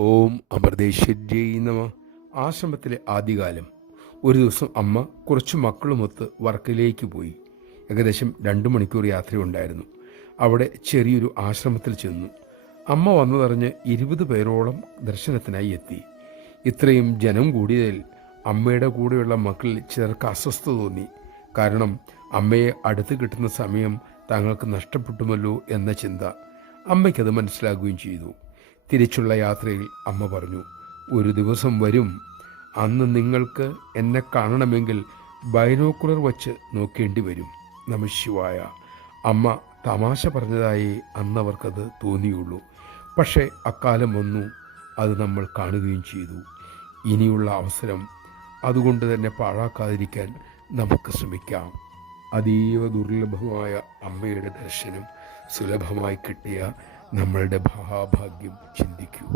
ഓം അമൃതേശ്വര്यै നമ. ആശ്രമത്തിലെ ആദ്യകാലം. ഒരു ദിവസം അമ്മ കുറച്ച് മക്കളുമൊത്ത് വർക്കയിലേക്ക് പോയി. ഏകദേശം 2 മണിക്കൂർ യാത്രയുണ്ടായിരുന്നു. അവിടെ ചെറിയൊരു ആശ്രമത്തിൽ ചെന്നു. അമ്മ വന്നതറിഞ്ഞ് 20 പേരോളം ദർശനത്തിനായി എത്തി. ഇത്രയും ജനം കൂടിയതിൽ അമ്മയുടെ കൂടെയുള്ള മക്കളിൽ ചിലർക്ക് അസ്വസ്ഥത തോന്നി. കാരണം അമ്മയെ അടുത്ത് കിട്ടുന്ന സമയം തങ്ങൾക്ക് നഷ്ടപ്പെട്ടുമല്ലോ എന്ന ചിന്ത. അമ്മയ്ക്കത് മനസ്സിലാകുകയും ചെയ്തു. തിരിച്ചുള്ള യാത്രയിൽ അമ്മ പറഞ്ഞു, ഒരു ദിവസം വരും, അന്ന് നിങ്ങൾക്ക് എന്നെ കാണണമെങ്കിൽ ബൈനോക്കുലർ വച്ച് നോക്കേണ്ടി വരും. നമഃശിവായ. അമ്മ തമാശ പറഞ്ഞതായി അന്നവർക്കത് തോന്നിയുള്ളൂ. പക്ഷേ അക്കാലം വന്നു, അത് നമ്മൾ കാണുകയും ചെയ്തു. ഇനിയുള്ള അവസരം അതുകൊണ്ട് തന്നെ പാഴാക്കാതിരിക്കാൻ നമുക്ക് ശ്രമിക്കാം. അതീവ ദുർലഭമായ അമ്മയുടെ ദർശനം സുലഭമായി കിട്ടിയ നമ്മളുടെ മഹാഭാഗ്യം ചിന്തിക്കൂ.